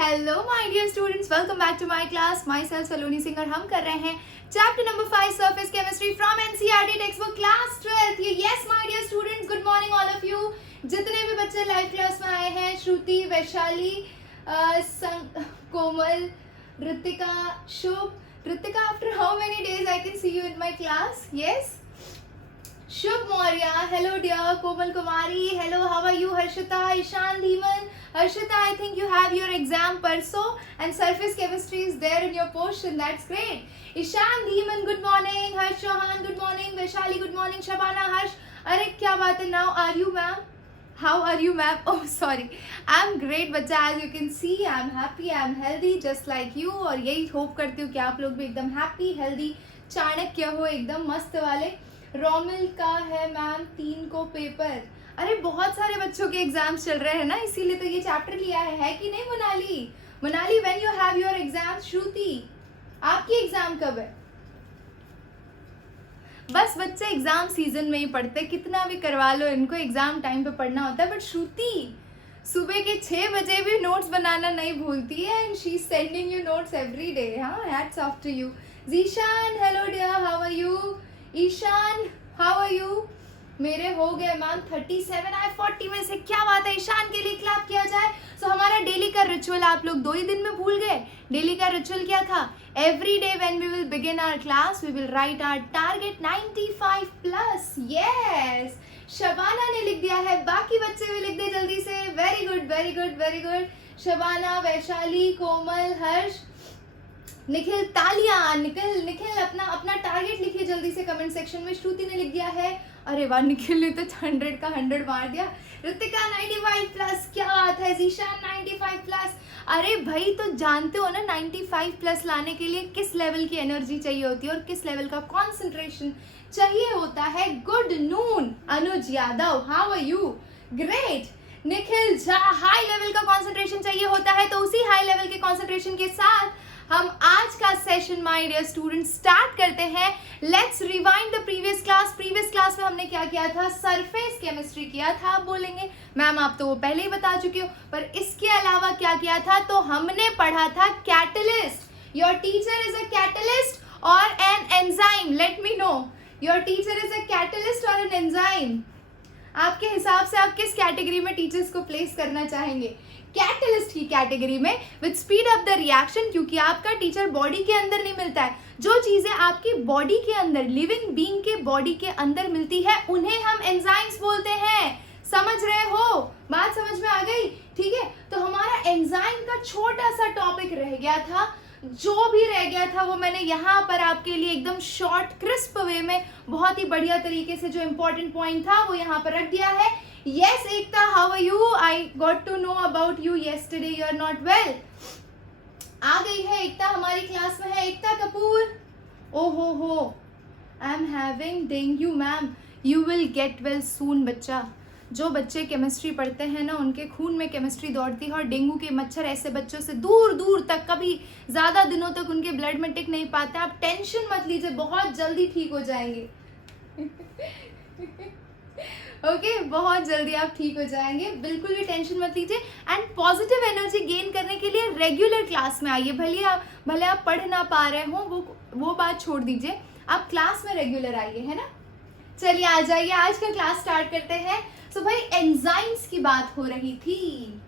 Hello my dear students, welcome back to my class. Myself Saloni Singh और हम कर रहे हैं chapter number 5 surface chemistry from NCERT textbook class 12th। Yes my dear students, good morning all of you. जितने भी बच्चे live class में आए हैं, Shruti, Vaishali, Komal, Ritika, Shubh. Ritika, after how many days I can see you in my class? Yes. Shubh Maurya, hello dear. Komal Kumari, hello, how are you? Harshita, Ishan, Dhiman. Harshita, I think you have your exam parso and surface chemistry is there in your portion. That's great. Ishan, Dhiman, good morning. Harsh Chauhan, good morning. Vaishali, good morning. Shabana, Harsh. अरे क्या बात है? Now are you ma'am? How are you ma'am? Oh sorry. I'm great बच्चा, as you can see I'm happy, I'm healthy just like you. और यही hope करती हूँ कि आप लोग भी एकदम happy, healthy, चाणक्य हो, एकदम मस्त वाले। रोमिल का है मैम 3 को पेपर। अरे बहुत सारे बच्चों के एग्जाम्स चल रहे हैं ना, इसीलिए तो ये चैप्टर लिया है कि नहीं Monali? Monali, when you have your exam? Shruti, आपकी एग्जाम कब है? बस बच्चे एग्जाम सीजन में ही पढ़ते, कितना भी करवा लो इनको, एग्जाम टाइम पे पढ़ना होता है। बट श्रुति सुबह के 6 बजे भी नोट्स बनाना नहीं भूलती है and she is sending you notes every day. हाँ, hats off to you. Zeeshan, hello dear, how are you? Ishan, how are you? मेरे हो गए मैम 37, आए 40 में से। क्या बात है, ईशान के लिए क्लैप किया जाए। सो हमारा डेली का रिचुअल आप लोग 2 ही दिन में भूल गए। डेली का रिचुअल क्या था? Every day when we will begin our class we will write our target 95 plus. Yes, Shabana ने लिख दिया है, बाकी बच्चे भी लिख दे जल्दी से। Very good very good very good. Shabana, Vaishali, Komal, Harsh, Nikhil, तालियां। निखिल अपना टारगेट लिखिए जल्दी से कमेंट सेक्शन में। श्रुति ने लिख दिया है, अरे वाह, निखिल ने तो 100 का 100 मार दिया। ऋतिका 95 प्लस, क्या बात है। जीशान 95 प्लस। अरे भाई, तो जानते हो ना 95 प्लस लाने के लिए किस लेवल की एनर्जी चाहिए होती है और किस लेवल का कॉन्सेंट्रेशन चाहिए होता है। Good noon Anuj Yadav, how are you? Great. Nikhil Jha, high level का कॉन्सेंट्रेशन चाहिए होता है, तो उसी हाई लेवल के कॉन्सेंट्रेशन के साथ हम आज का session my dear student start करते हैं। Let's rewind the previous class. Previous class में हमने क्या किया था? सरफेस केमिस्ट्री किया था। आप बोलेंगे मैम आप तो वो पहले ही बता चुके हो, पर इसके अलावा क्या किया था? तो हमने पढ़ा था catalyst. Your teacher is a catalyst और an enzyme? Let me know, your teacher is a catalyst और एन एंजाइम? आपके हिसाब से आप किस कैटेगरी में टीचर्स को प्लेस करना चाहेंगे? कैटलिस्ट की कैटेगरी में, with speed up the reaction, क्योंकि आपका टीचर बॉडी के अंदर नहीं मिलता है। जो चीजें आपकी बॉडी के अंदर, लिविंग बीइंग के बॉडी के अंदर मिलती है, उन्हें हम एंजाइम्स बोलते हैं। समझ रहे हो? बात समझ में आ गई? ठीक है, तो हमारा एंजाइम का छोटा सा टॉपिक रह गया था। जो भी रह गया था वो मैंने यहाँ पर आपके लिए एकदम शॉर्ट क्रिस्प वे में बहुत ही बढ़िया तरीके से जो इम्पोर्टेंट पॉइंट था वो यहाँ पर रख दिया है। Yes, Ekta, how are you? I got to know about you yesterday. You are not well. आ गई है एकता, हमारी क्लास में है एकता कपूर। ओहो हो, I am having dengue ma'am. You will get well soon बच्चा। जो बच्चे केमिस्ट्री पढ़ते हैं ना, उनके खून में केमिस्ट्री दौड़ती है और डेंगू के मच्छर ऐसे बच्चों से दूर दूर तक, कभी ज़्यादा दिनों तक उनके ब्लड में टिक नहीं पाते। आप टेंशन मत लीजिए, बहुत जल्दी ठीक हो जाएंगे। ओके, बहुत जल्दी आप ठीक हो जाएंगे, बिल्कुल भी टेंशन मत लीजिए। एंड पॉजिटिव एनर्जी गेन करने के लिए रेगुलर क्लास में आइए। भले आप पढ़ ना पा रहे हो, वो बात छोड़ दीजिए, आप क्लास में रेगुलर आइए, है ना। चलिए आ जाइए, आज का क्लास स्टार्ट करते हैं। सो भाई, एंजाइम्स की बात हो रही थी।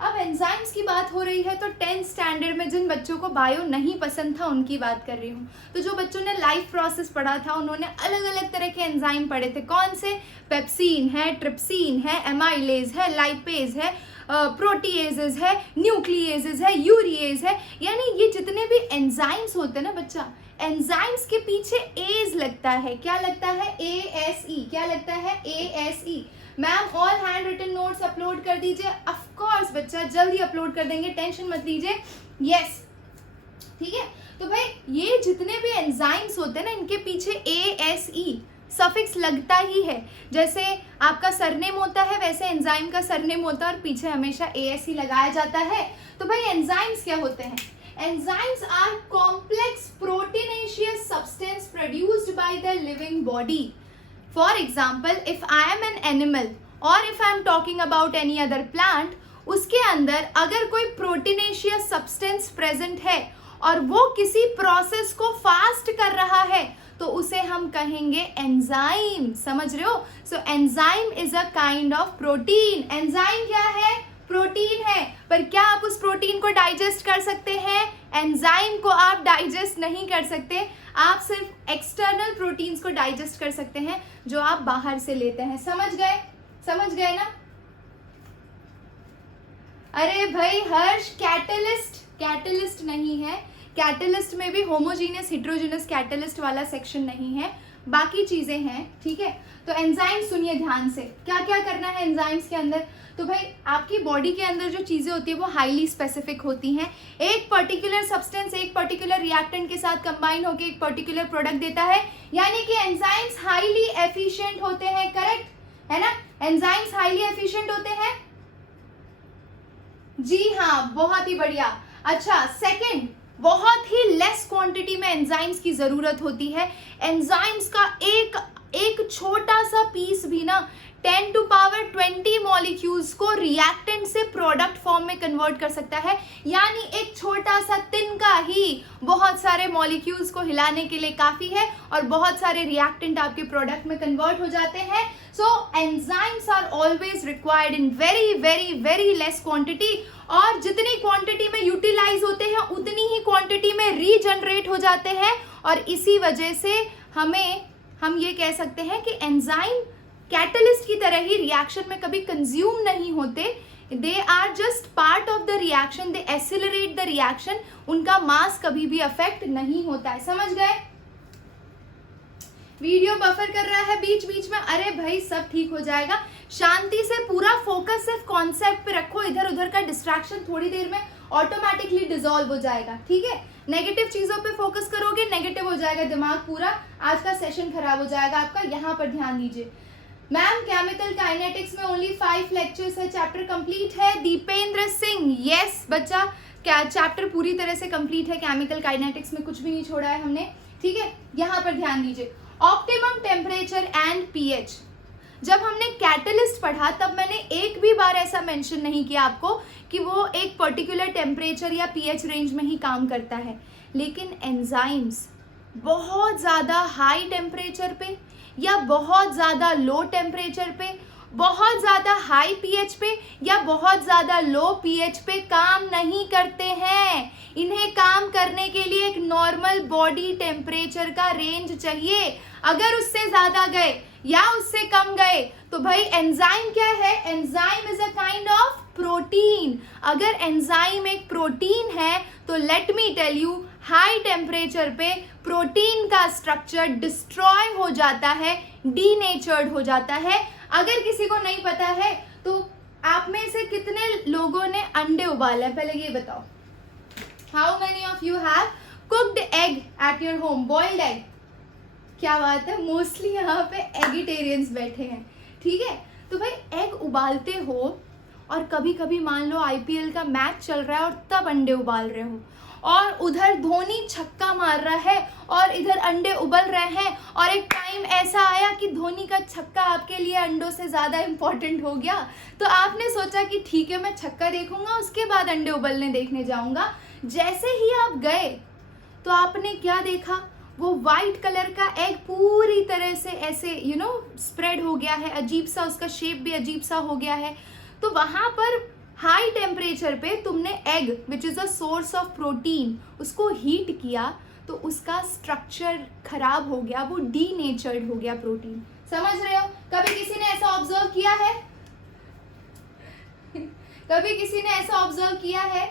अब एंजाइम्स की बात हो रही है तो 10th स्टैंडर्ड में जिन बच्चों को बायो नहीं पसंद था उनकी बात कर रही हूँ। तो जो बच्चों ने लाइफ प्रोसेस पढ़ा था उन्होंने अलग अलग तरह के एंजाइम पढ़े थे। कौन से? पेप्सिन है, ट्रिप्सिन है, एमाइलेज है, लाइपेज है, प्रोटीएजेस है, न्यूक्लिएजेस है, यूरिएज है। यानी ये जितने भी एंजाइम्स होते हैं ना बच्चा, एंजाइम्स के पीछे एज लगता है। क्या लगता है? ASE। क्या लगता है? ASE। Ma'am all hand written notes upload कर दीजिए। ऑफ कोर्स बच्चा, जल्दी अपलोड कर देंगे, टेंशन मत लीजिए। यस, ठीक है। तो भाई ये जितने भी एंजाइम्स होते हैं ना, इनके पीछे ASE सफिक्स लगता ही है। जैसे आपका सरनेम होता है वैसे एंजाइम का सरनेम होता है और पीछे हमेशा ASE लगाया जाता है। तो भाई एंजाइम्स क्या होते हैं? Enzymes are complex proteinaceous substance produced by the living body. For example, if I am an animal or if I am talking about any other plant, उसके अंदर अगर कोई प्रोटीनेशियस सब्सटेंस प्रेजेंट है और वो किसी प्रोसेस को फास्ट कर रहा है तो उसे हम कहेंगे एंजाइम। समझ रहे हो? So enzyme is a kind of protein. Enzyme क्या है? प्रोटीन है। पर क्या आप उस प्रोटीन को डाइजेस्ट कर सकते हैं? एंजाइम को आप डाइजेस्ट नहीं कर सकते। आप सिर्फ एक्सटर्नल प्रोटीन्स को डाइजेस्ट कर सकते हैं जो आप बाहर से लेते हैं। समझ गए? समझ गए ना? अरे भाई हर्ष, कैटलिस्ट नहीं है। कैटलिस्ट में भी होमोजीनियस हिट्रोजीनियस कैटलिस्ट वाला सेक्शन नहीं है, बाकी चीजें हैं। ठीक है, तो एंजाइम सुनिए ध्यान से, क्या क्या करना है एंजाइम्स के अंदर। तो भाई आपकी बॉडी के अंदर जो चीजें होती है वो हाईली स्पेसिफिक होती हैं। एक पर्टिकुलर सब्सटेंस एक पर्टिकुलर रिएक्टेंट के साथ कंबाइन होकर एक पर्टिकुलर प्रोडक्ट देता है, यानी कि एंजाइम्स हाईली एफिशिएंट होते हैं। करेक्ट है ना? एंजाइम्स हाईली एफिशिएंट होते हैं। जी हाँ, बहुत ही बढ़िया। अच्छा, सेकंड, बहुत ही लेस क्वांटिटी में एंजाइम्स की जरूरत होती है। एंजाइम्स का एक छोटा सा पीस भी ना 10 to power 20 मॉलिक्यूल्स को रिएक्टेंट से प्रोडक्ट फॉर्म में कन्वर्ट कर सकता है। यानी एक छोटा सा तिनका ही बहुत सारे मॉलिक्यूल्स को हिलाने के लिए काफी है और बहुत सारे रिएक्टेंट आपके प्रोडक्ट में कन्वर्ट हो जाते हैं। So enzymes are always required in very very very less quantity, और जितनी क्वांटिटी में यूटिलाइज होते हैं उतनी ही क्वांटिटी में रीजनरेट हो जाते हैं। और इसी वजह से हम ये कह सकते हैं कि एंजाइम कैटलिस्ट की तरह ही रिएक्शन में कभी कंज्यूम नहीं होते। They are just part of the reaction, they accelerate the reaction. उनका मास कभी भी अफेक्ट नहीं होता है। समझ गए? वीडियो बफर कर रहा है बीच बीच में। अरे भाई सब ठीक हो जाएगा, शांति से पूरा फोकस सिर्फ कॉन्सेप्ट पे रखो। इधर उधर का डिस्ट्रैक्शन थोड़ी देर में ऑटोमेटिकली डिसॉल्व हो जाएगा। ठीक है, नेगेटिव चीजों पे फोकस करोगे नेगेटिव हो जाएगा दिमाग पूरा, आज का सेशन खराब हो जाएगा आपका। यहाँ पर ध्यान दीजिए। मैम केमिकल काइनेटिक्स में ओनली 5 लेक्चर्स है, चैप्टर कंप्लीट है। दीपेंद्र सिंह, यस बच्चा, क्या चैप्टर पूरी तरह से कंप्लीट है। केमिकल काइनेटिक्स में कुछ भी नहीं छोड़ा है हमने। ठीक है, यहाँ पर ध्यान दीजिए। Optimum temperature and pH. जब हमने कैटलिस्ट पढ़ा तब मैंने एक भी बार ऐसा मेंशन नहीं किया आपको कि वो एक पर्टिकुलर टेम्परेचर या पीएच रेंज में ही काम करता है। लेकिन एंजाइम्स बहुत ज़्यादा हाई टेम्परेचर पे या बहुत ज़्यादा लो टेम्परेचर पे, बहुत ज़्यादा हाई पीएच पे या बहुत ज़्यादा लो पीएच पे काम नहीं करते हैं। इन्हें काम करने के लिए एक नॉर्मल बॉडी टेम्परेचर का रेंज चाहिए। अगर उससे ज़्यादा गए या उससे कम गए तो भाई एंजाइम क्या है? Enzyme is a kind of protein. अगर एंजाइम एक प्रोटीन है तो let me tell you, high temperature पे प्रोटीन का स्ट्रक्चर डिस्ट्रॉय हो जाता है, डीनेचर्ड हो जाता है। अगर किसी को नहीं पता है तो आप में से कितने लोगों ने अंडे उबाले हैं? पहले ये बताओ, how many of you have cooked egg at your home, boiled egg? क्या बात है, मोस्टली यहाँ पे एगिटेरियंस बैठे हैं। ठीक है, तो भाई एग उबालते हो और कभी कभी मान लो आईपीएल का मैच चल रहा है और तब अंडे उबाल रहे हो, और उधर धोनी छक्का मार रहा है और इधर अंडे उबल रहे हैं, और एक टाइम ऐसा आया कि धोनी का छक्का आपके लिए अंडों से ज़्यादा इम्पोर्टेंट हो गया, तो आपने सोचा कि ठीक है मैं छक्का देखूंगा उसके बाद अंडे उबलने देखने जाऊंगा। जैसे ही आप गए तो आपने क्या देखा? वो वाइट कलर का एग पूरी तरह से ऐसे स्प्रेड हो गया है, अजीब सा, उसका शेप भी अजीब सा हो गया है। तो वहाँ पर हाई टेम्परेचर पे तुमने egg which is a source of protein उसको हीट किया तो उसका स्ट्रक्चर खराब हो गया, वो डीनेचर्ड हो गया प्रोटीन। समझ रहे हो? कभी किसी ने ऐसा ऑब्जर्व किया है? कभी किसी ने ऐसा ऑब्जर्व किया है?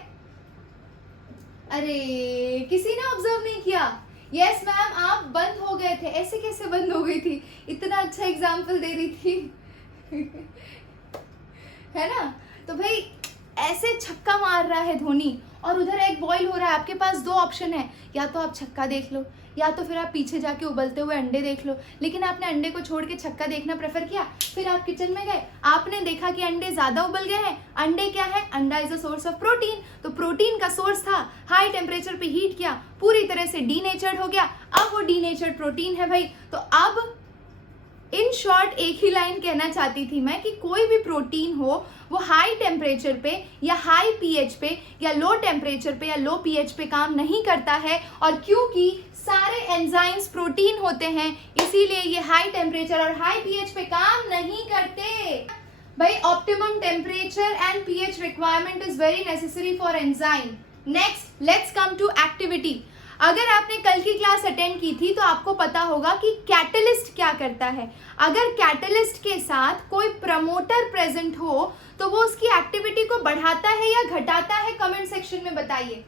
अरे किसी ने ऑब्जर्व नहीं किया? यस मैम, आप बंद हो गए थे। ऐसे कैसे बंद हो गई थी? इतना अच्छा एग्जाम्पल दे रही थी। है ना? तो भाई ऐसे छक्का मार रहा है धोनी और उधर एग बॉईल हो रहा है। आपके पास 2 ऑप्शन है, या तो आप छक्का देख लो या तो फिर आप पीछे जाके उबलते हुए अंडे देख लो। लेकिन आपने अंडे को छोड़ के छक्का देखना प्रेफर किया। फिर आप किचन में गए, आपने देखा कि अंडे ज़्यादा उबल गए हैं। अंडे क्या है? अंडा is a source of protein. तो प्रोटीन का सोर्स था, हाई टेम्परेचर पे हीट किया, पूरी तरह से डीनेचर्ड हो गया। अब वो डीनेचर्ड प्रोटीन है भाई, तो अब इन शॉर्ट एक ही लाइन कहना चाहती थी मैं कि कोई भी प्रोटीन हो वो हाई टेम्परेचर पे या हाई पीएच पे या लो टेम्परेचर पे या लो पीएच पे काम नहीं करता है, और क्योंकि सारे एंजाइम्स प्रोटीन होते हैं इसीलिए ये हाई टेम्परेचर और हाई पीएच पे काम नहीं करते। भाई optimum temperature and pH requirement is very necessary for enzyme. Next let's come to activity. अगर आपने कल की क्लास अटेंड की थी तो आपको पता होगा कि कैटलिस्ट क्या करता है। अगर कैटलिस्ट के साथ कोई प्रमोटर प्रेजेंट हो तो वो उसकी एक्टिविटी को बढ़ाता है या घटाता है, कमेंट सेक्शन में बताइए।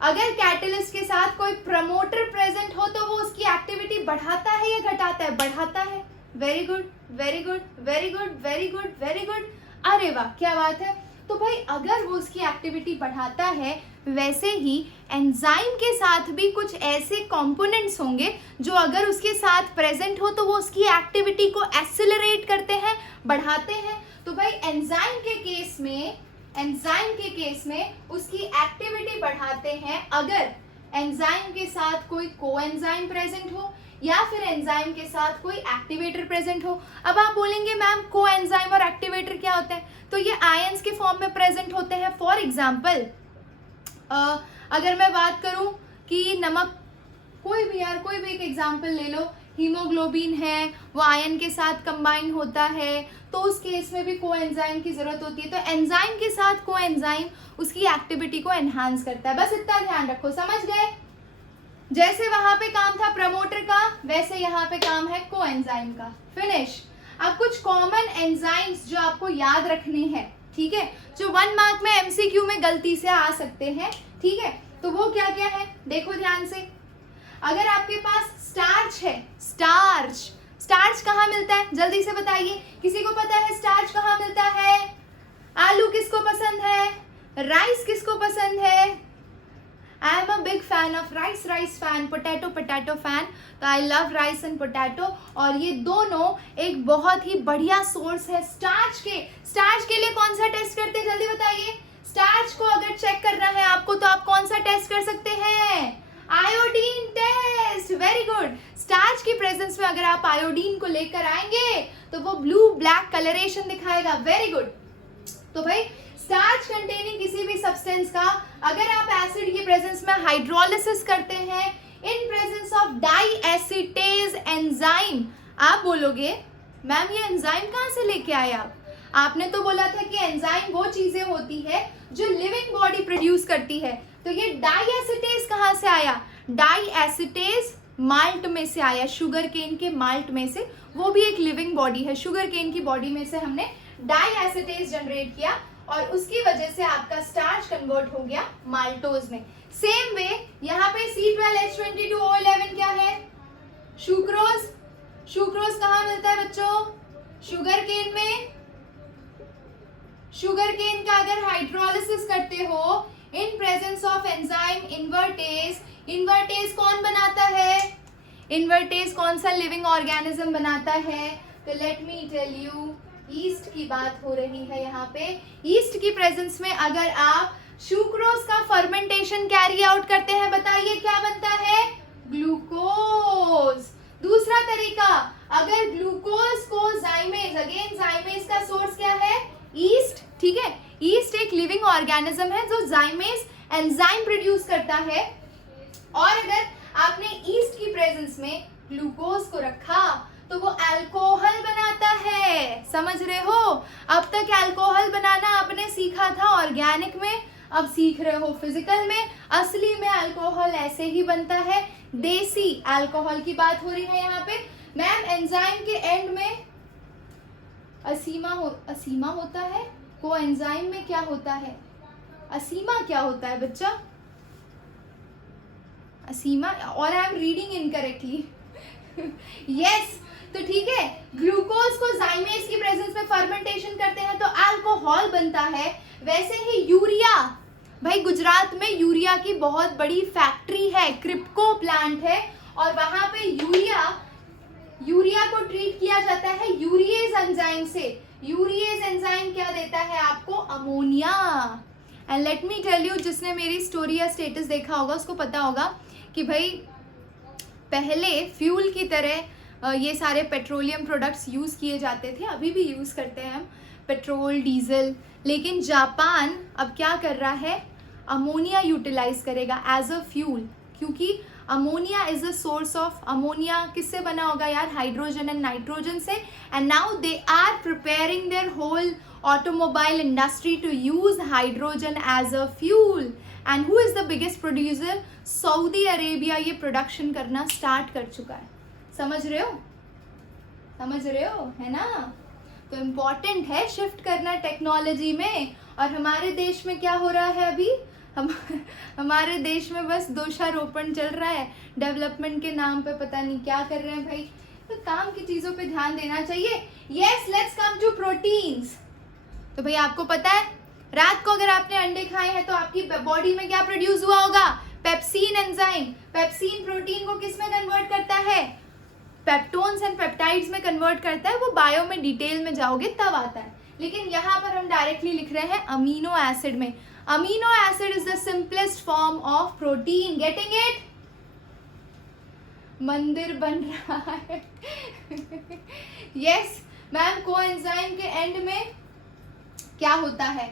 अगर कैटलिस्ट के साथ कोई प्रमोटर प्रेजेंट हो तो वो उसकी एक्टिविटी बढ़ाता है या घटाता है? बढ़ाता है। Very good very good very good very good very good, अरे वाह क्या बात है। तो भाई अगर वो उसकी एक्टिविटी बढ़ाता है, वैसे ही एंजाइम के साथ भी कुछ ऐसे कंपोनेंट्स होंगे जो अगर उसके साथ प्रेजेंट हो तो वो उसकी एक्टिविटी को एक्सेलरेट करते हैं, बढ़ाते हैं। तो भाई एंजाइम के केस में उसकी एक्टिविटी बढ़ाते हैं अगर एंजाइम के साथ कोई कोएंजाइम प्रेजेंट हो या फिर एंजाइम के साथ कोई एक्टिवेटर प्रेजेंट हो। अब आप बोलेंगे मैम कोएंजाइम और एक्टिवेटर क्या होते हैं? तो ये आयंस के फॉर्म में प्रेजेंट होते हैं। फॉर एग्जाम्पल अगर मैं बात करूं कि नमक, कोई भी एक एग्जाम्पल ले लो, हीमोग्लोबिन है वो आयन के साथ कंबाइन होता है, तो उस केस में भी कोएंजाइम की जरूरत होती है। तो एंजाइम के साथ कोएंजाइम उसकी एक्टिविटी को एनहांस करता है। बस इतना ध्यान रखो, समझ गए? जैसे वहां पे काम था प्रमोटर का, वैसे यहाँ पे काम है कोएंजाइम का। फिनिश। अब कुछ कॉमन एंजाइम्स जो आपको याद रखने हैं, ठीक है, जो 1 मार्क में एमसीक्यू में गलती से आ सकते हैं, ठीक है, तो वो क्या क्या है देखो ध्यान से। अगर आपके पास स्टार्च है, स्टार्च कहाँ मिलता है जल्दी से बताइए, किसी को पता है स्टार्च कहाँ मिलता है? आलू किसको पसंद है? राइस किसको पसंद है? I am a big fan of rice fan, potato fan, तो I love rice and potato, और ये दोनों एक बहुत ही बढ़िया सोर्स है स्टार्च के लिए कौन सा टेस्ट करते हैं जल्दी बताइए? स्टार्च को अगर चेक करना है आपको तो आप कौन सा टेस्ट कर सकते हैं? Iodine test. Very good. Starch की प्रेजेंस में अगर आप आयोडीन को लेकर आएंगे तो वो ब्लू ब्लैक कलरेशन दिखाएगा। Very good. तो भाई स्टार्च कंटेनिंग किसी भी सब्सटेंस का अगर आप एसिड की प्रेजेंस में हाइड्रोलिसिस करते हैं in presence of diastase enzyme, आप बोलोगे मैम ये एंजाइम कहाँ से लेके आए आप? आपने तो बोला था कि एंजाइम वो चीजें होती है जो लिविंग बॉडी प्रोड्यूस करती है, तो ये डाई एसिटेज कहाँ से आया? डाई एसिटेज माल्ट में से आया, शुगर केन के माल्ट में से, वो भी एक लिविंग बॉडी है। शुगर केन की बॉडी में से हमने डाई एसिटेज जनरेट किया और उसकी वजह से आपका स्टार्च कन्वर्ट हो गया माल्टोज में। सेम वे यहाँ पे C12H22O11 क्या है? सुक्रोज कहाँ मिलता है बच्चों? शुगर केन में। शुगर केन का अगर हाइड्रोलिसिस करते हो इन प्रेजेंस ऑफ एंजाइम इन्वर्टेज कौन बनाता है? इन्वर्टेज कौन सा लिविंग ऑर्गेनिज्म बनाता है? तो let me tell you, yeast की बात हो रही है यहाँ पे। ईस्ट की प्रेजेंस में अगर आप सुक्रोज का फर्मेंटेशन कैरी आउट करते हैं, बताइए क्या बनता है? ग्लूकोज। दूसरा तरीका, अगर ग्लूकोज को जाइमेज, अगेन जाइमेज का सोर्स क्या है? ईस्ट, ठीक है। ईस्ट एक लिविंग ऑर्गेनिज्म है जो जाइमेज एंजाइम प्रोड्यूस करता है, और अगर आपने ईस्ट की प्रेजेंस में ग्लूकोज को रखा तो वो अल्कोहल बनाता है। समझ रहे हो? अब तक अल्कोहल बनाना आपने सीखा था ऑर्गेनिक में, अब सीख रहे हो फिजिकल में। असली में अल्कोहल ऐसे ही बनता है, देसी अल्कोहल की बात हो रही है यहाँ पे। मैम एंजाइम के एंड में असीमा होता है, को एंजाइम में क्या होता है? असीमा क्या होता है बच्चा? असीमा, और I am reading incorrectly. Yes, तो ठीक है, ग्लूकोज को जाइमेज की प्रेजेंस में फर्मेंटेशन करते हैं तो अल्कोहल बनता है। वैसे ही यूरिया, भाई गुजरात में यूरिया की बहुत बड़ी फैक्ट्री है, क्रिप्को प्लांट है, और वहां पे यूरिया को ट्रीट किया जाता है यूरिएज एंजाइम से। यूरिएज एंजाइम क्या देता है आपको? Ammonia. And let me tell you, जिसने मेरी स्टोरी या स्टेटस देखा होगा उसको पता होगा कि भाई पहले फ्यूल की तरह ये सारे पेट्रोलियम प्रोडक्ट्स यूज़ किए जाते थे, अभी भी यूज़ करते हैं हम पेट्रोल डीजल। लेकिन जापान अब क्या कर रहा है, अमोनिया यूटिलाइज करेगा एज अ फ्यूल, क्योंकि ammonia is a source of, ammonia किससे बना होगा यार, हाइड्रोजन एंड नाइट्रोजन से। And now they are preparing their whole automobile industry to use hydrogen as a fuel. And who is the biggest producer, Saudi Arabia ये production करना start कर चुका है। समझ रहे हो, समझ रहे हो, है ना। तो इम्पॉर्टेंट है शिफ्ट करना टेक्नोलॉजी में। और हमारे देश में क्या हो रहा है अभी, हमारे देश में बस दोषारोपण चल रहा है, डेवलपमेंट के नाम पे पता नहीं क्या कर रहे हैं भाई। तो काम की चीज़ों पे ध्यान देना चाहिए। Yes, let's come to proteins. तो भाई आपको पता है, रात को अगर आपने अंडे खाए हैं तो आपकी बॉडी में क्या प्रोड्यूस हुआ होगा, पेप्सिन एंजाइम। पेप्सिन प्रोटीन को किस में कन्वर्ट करता है, पेप्टोन्स एंड पेप्टाइड्स में कन्वर्ट करता है। वो बायो में डिटेल में जाओगे तब आता है, लेकिन यहाँ पर हम डायरेक्टली लिख रहे हैं अमीनो एसिड में। Amino acid is the simplest form of protein. Getting it? मंदिर बन रहा है। यस मैम, कोएंजाइम के एंड में क्या होता है,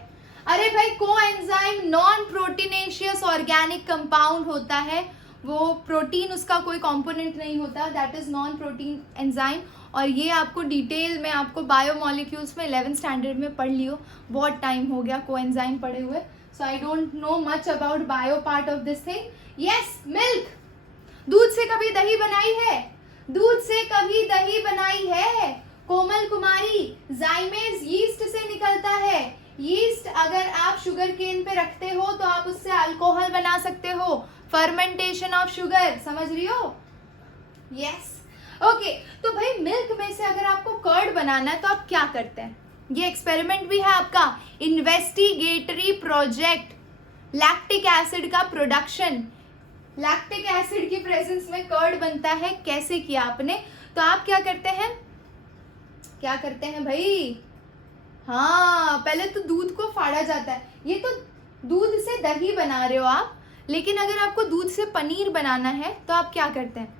अरे भाई coenzyme non proteinaceous organic compound होता है, वो प्रोटीन उसका कोई कंपोनेंट नहीं होता, that is non protein enzyme. और ये आपको डिटेल में आपको बायोमोलिक्यूल्स में 11th स्टैंडर्ड में पढ़ लियो, बहुत टाइम हो गया कोएंजाइम पढ़े हुए, so I don't know much about bio part of this thing. Yes, milk, दूध से कभी दही बनाई है, दूध से कभी दही बनाई है। कोमल कुमारी, जाइमेज यीस्ट से निकलता है। यीस्ट अगर आप शुगर केन पे रखते हो तो आप उससे अल्कोहल बना सकते हो, फर्मेंटेशन ऑफ शुगर। समझ रही हो? Yes, okay. तो भाई मिल्क में से अगर आपको कर्ड बनाना है तो आप क्या करते हैं, ये एक्सपेरिमेंट भी है आपका, इन्वेस्टिगेटरी प्रोजेक्ट, लैक्टिक एसिड का प्रोडक्शन। लैक्टिक एसिड की प्रेजेंस में कर्ड बनता है, कैसे किया आपने, तो आप क्या करते हैं, क्या करते हैं भाई, हाँ पहले तो दूध को फाड़ा जाता है। ये तो दूध से दही बना रहे हो आप, लेकिन अगर आपको दूध से पनीर बनाना है तो आप क्या करते हैं,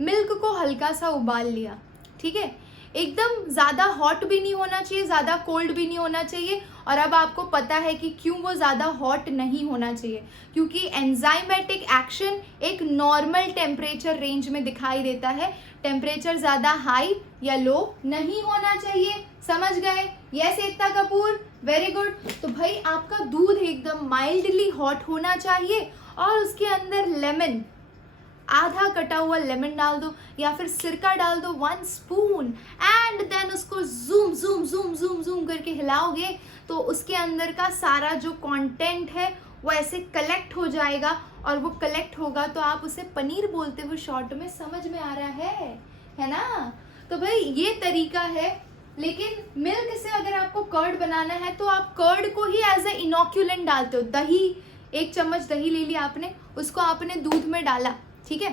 मिल्क को हल्का सा उबाल लिया, ठीक है, एकदम ज़्यादा हॉट भी नहीं होना चाहिए, ज़्यादा कोल्ड भी नहीं होना चाहिए। और अब आपको पता है कि क्यों वो ज़्यादा हॉट नहीं होना चाहिए, क्योंकि एंजाइमेटिक एक्शन एक नॉर्मल टेम्परेचर रेंज में दिखाई देता है, टेम्परेचर ज़्यादा हाई या लो नहीं होना चाहिए। समझ गए? Yes Ekta Kapoor, very good. तो भाई आपका दूध एकदम माइल्डली हॉट होना चाहिए और उसके अंदर लेमन, आधा कटा हुआ लेमन डाल दो या फिर सिरका डाल दो 1 स्पून, एंड देन उसको zoom zoom zoom zoom zoom करके हिलाओगे तो उसके अंदर का सारा जो कंटेंट है वो ऐसे कलेक्ट हो जाएगा, और वो कलेक्ट होगा तो आप उसे पनीर बोलते हो शॉर्ट में। समझ में आ रहा है ना। तो भाई ये तरीका है। लेकिन मिल्क से अगर आपको कर्ड बनाना है तो आप कर्ड को ही एज ए इनोक्यूलेंट डालते हो। दही, 1 चम्मच दही ले लिया आपने, उसको आपने दूध में डाला, ठीक है,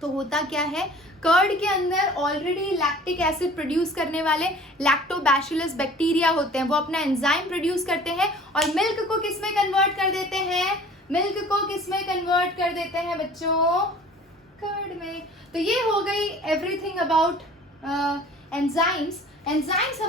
तो होता क्या है, कर्ड के अंदर ऑलरेडी लैक्टिक एसिड प्रोड्यूस करने वाले लैक्टोबैसिलस बैक्टीरिया होते हैं, वो अपना एंजाइम प्रोड्यूस करते हैं और मिल्क को किस में कन्वर्ट कर देते हैं, मिल्क को किस में कन्वर्ट कर देते हैं बच्चों, कर्ड में। तो ये हो गई एवरीथिंग अबाउट एंजाइम्स। एंजाइम्स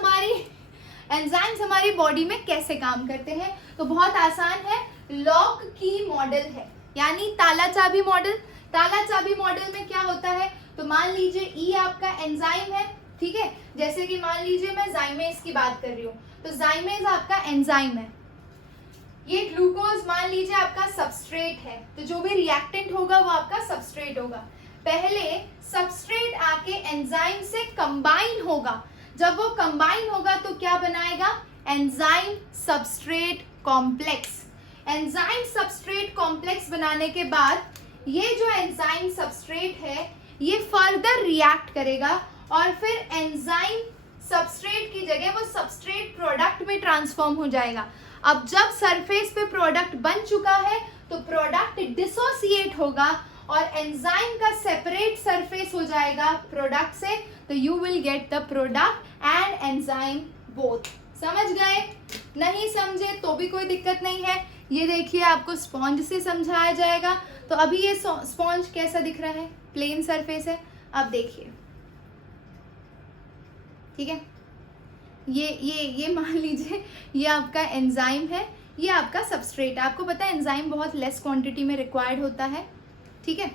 हमारी बॉडी में कैसे काम करते हैं, तो बहुत आसान है, लॉक की मॉडल है, यानी ताला चाबी मॉडल। ताला चाबी मॉडल में क्या होता है, तो मान लीजिए ई आपका एंजाइम है, ठीक है, जैसे कि मान लीजिए मैं जाइमेज की बात कर रही हूँ, तो जाइमेज आपका एंजाइम है, ये ग्लूकोज मान लीजिए आपका सबस्ट्रेट है, तो जो भी रिएक्टेंट होगा वो आपका सबस्ट्रेट होगा। पहले सबस्ट्रेट आके एंजाइम से कंबाइन होगा, जब वो कंबाइन होगा तो क्या बनाएगा, enzyme substrate complex. Enzyme substrate complex बनाने के बाद ये जो एंजाइम सबस्ट्रेट है ये फर्दर रिएक्ट करेगा और फिर एंजाइम सबस्ट्रेट की जगह वो सबस्ट्रेट प्रोडक्ट में ट्रांसफॉर्म हो जाएगा। अब जब सरफेस पे प्रोडक्ट बन चुका है तो प्रोडक्ट डिसोसिएट होगा और एंजाइम का सेपरेट सरफेस हो जाएगा प्रोडक्ट से, तो you will get the product and enzyme both. समझ गए? नहीं समझे तो भी कोई दिक्कत नहीं है, ये देखिए आपको स्पॉन्ज से समझाया जाएगा। तो अभी ये स्पॉन्ज कैसा दिख रहा है, प्लेन सरफेस है। अब देखिए ठीक है। ये मान लीजिए ये आपका एंजाइम है, ये आपका सबस्ट्रेट। आपको पता है एंजाइम बहुत लेस क्वांटिटी में रिक्वायर्ड होता है, ठीक है।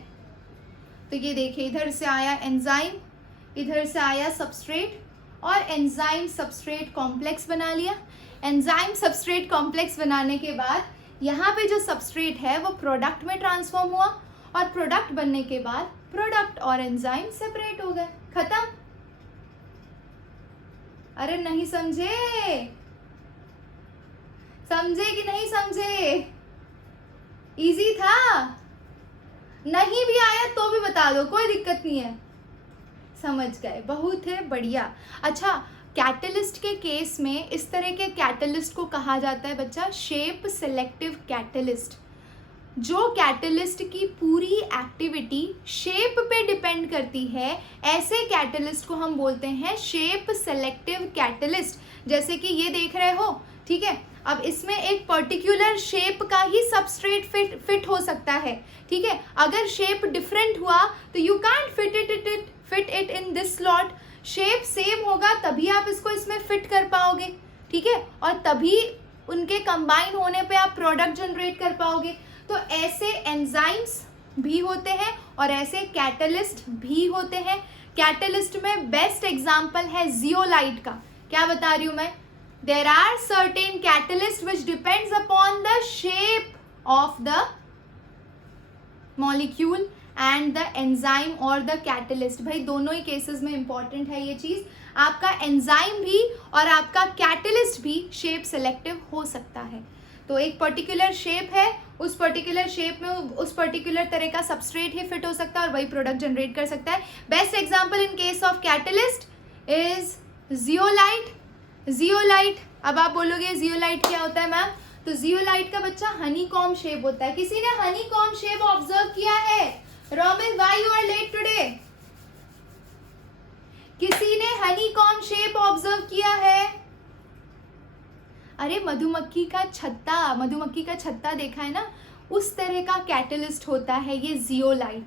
तो ये देखिए इधर से आया एंजाइम, इधर से आया सबस्ट्रेट, और एंजाइम सबस्ट्रेट कॉम्प्लेक्स बना लिया। एंजाइम सबस्ट्रेट कॉम्प्लेक्स बनाने के बाद यहाँ पे जो सबस्ट्रेट है वो प्रोडक्ट में ट्रांसफॉर्म हुआ, और प्रोडक्ट बनने के बाद प्रोडक्ट और एंजाइम सेपरेट हो गए, खत्म। अरे नहीं समझे? समझे कि नहीं समझे? इजी था? नहीं भी आया तो भी बता दो, कोई दिक्कत नहीं है। समझ गए, बहुत है, बढ़िया। अच्छा, कैटलिस्ट के केस में इस तरह के कैटलिस्ट को कहा जाता है बच्चा शेप सेलेक्टिव कैटलिस्ट। जो कैटलिस्ट की पूरी एक्टिविटी शेप पे डिपेंड करती है, ऐसे कैटलिस्ट को हम बोलते हैं शेप सेलेक्टिव कैटलिस्ट। जैसे कि ये देख रहे हो, ठीक है। अब इसमें एक पर्टिकुलर शेप का ही सबस्ट्रेट फिट हो सकता है, ठीक है। अगर शेप डिफरेंट हुआ तो you can't fit it in this slot. Shape same होगा तभी आप इसको इसमें फिट कर पाओगे, ठीक है, और तभी उनके कंबाइन होने पे आप प्रोडक्ट जनरेट कर पाओगे। तो ऐसे एंजाइम्स भी होते हैं और ऐसे कैटलिस्ट भी होते हैं। कैटलिस्ट में बेस्ट एग्जांपल है जियोलाइट का। क्या बता रही हूँ मैं? There are certain catalyst which depends upon the shape of the molecule and the enzyme और द कैटलिस्ट। भाई दोनों ही केसेस में इंपॉर्टेंट है ये चीज। आपका एंजाइम भी और आपका कैटलिस्ट भी शेप सेलेक्टिव हो सकता है। तो एक पर्टिकुलर शेप है, उस पर्टिकुलर शेप में उस पर्टिकुलर तरह का सबस्ट्रेट ही फिट हो सकता है और वही प्रोडक्ट जनरेट कर सकता है। Best example in case of catalyst is zeolite. Zeolite, अब आप बोलोगे जियोलाइट क्या होता है मैम? तो जियोलाइट का बच्चा हनीकॉम्ब शेप होता है। किसी ने हनीकॉम्ब शेप ऑब्जर्व किया है? Romil, why you are late today? किसी ने हनीकॉम्ब शेप ऑब्जर्व किया है? अरे मधुमक्खी का छत्ता देखा है ना, उस तरह का कैटलिस्ट होता है ये जियोलाइट,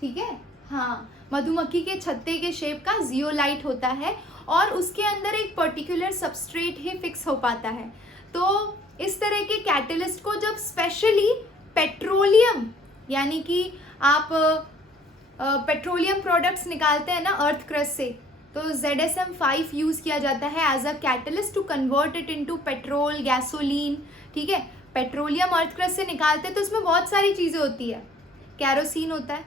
ठीक है। हाँ, मधुमक्खी के छत्ते के शेप का जियोलाइट होता है और उसके अंदर एक पर्टिकुलर सबस्ट्रेट ही फिक्स हो पाता है। तो इस तरह के कैटलिस्ट को जब स्पेशली पेट्रोलियम, यानी कि आप पेट्रोलियम प्रोडक्ट्स निकालते हैं ना अर्थ क्रस्ट से, तो ZSM-5 यूज़ किया जाता है as a catalyst to convert it into petrol, gasoline, ठीक है। पेट्रोलियम अर्थ क्रस्ट से निकालते हैं तो उसमें बहुत सारी चीज़ें होती है। कैरोसिन होता है,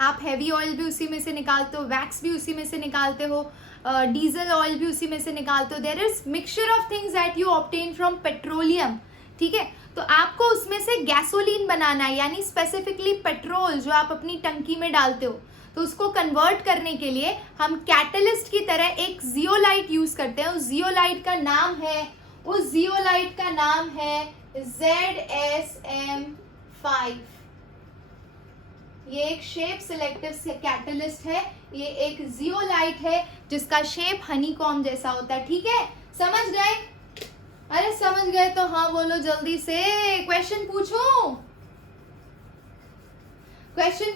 आप हैवी ऑयल भी उसी में से निकालते हो, वैक्स भी उसी में से निकालते हो, डीजल ऑयल भी उसी में से निकालते हो। There is mixture of things that you obtain from petroleum, ठीक है। तो आपको उसमें से गैसोलीन बनाना है, यानी स्पेसिफिकली पेट्रोल जो आप अपनी टंकी में डालते हो, तो उसको कन्वर्ट करने के लिए हम कैटलिस्ट की तरह एक जियोलाइट यूज करते हैं। उस जियोलाइट का नाम है ZSM-5। ये एक शेप सेलेक्टिव कैटलिस्ट है, ये एक जियोलाइट है जिसका शेप हनीकॉम्ब जैसा होता है, ठीक है। समझ गए? अरे समझ गए तो हाँ बोलो जल्दी से। क्वेश्चन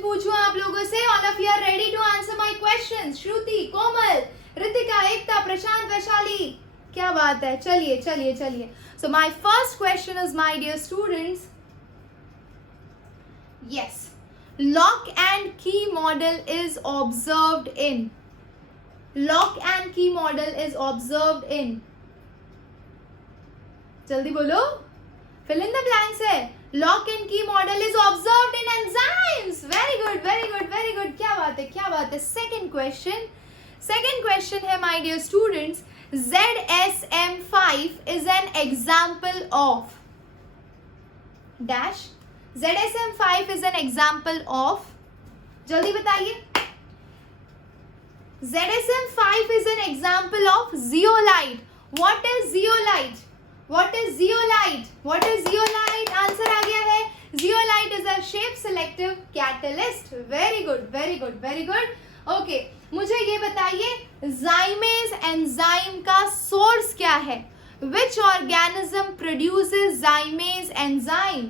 पूछूं आप लोगों से? All of you are ready to answer my questions? Shruti, Komal, Ritika, Ekta, Prashant, Vaishali, क्या बात है। चलिए। So my first question is, my dear students, yes, lock and key model is observed in, जल्दी बोलो, fill in the blanks है। Lock and key model is observed in enzymes. Very good, क्या बात है। सेकंड क्वेश्चन है my dear students, ZSM-5 is an example of dash. ZSM-5 is an example of, जल्दी बताइए। ZSM-5 is an example of zeolite. What is zeolite? Answer आ गया है। Zeolite is a shape selective catalyst. Very good. Okay, मुझे ये बताइए zymes enzyme का source क्या है? Which organism produces zymes enzyme?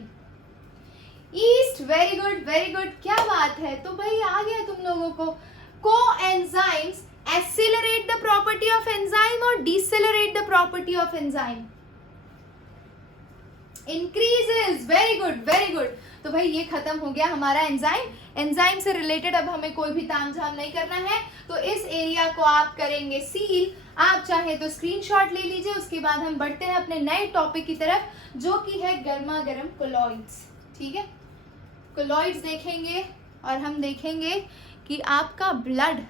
East. Very good, क्या बात है। तो भाई आ गया तुम लोगों को। Coenzymes Accelerate the property of enzyme or decelerate the property of enzyme? Increases. Very good, very good. तो भाई ये खत्म हो गया हमारा एंजाइम. एंजाइम से रिलेटेड अब हमें कोई भी तामझाम नहीं करना है, तो इस एरिया को आप करेंगे सील. आप चाहे तो स्क्रीनशॉट ले लीजिए. उसके बाद हम बढ़ते हैं अपने नए टॉपिक की तरफ, जो कि है गर्मा गर्म कोलॉइड्स. ठीक है, कोलॉइड्स देखेंगे और हम देखेंगे कि आपका ब्लड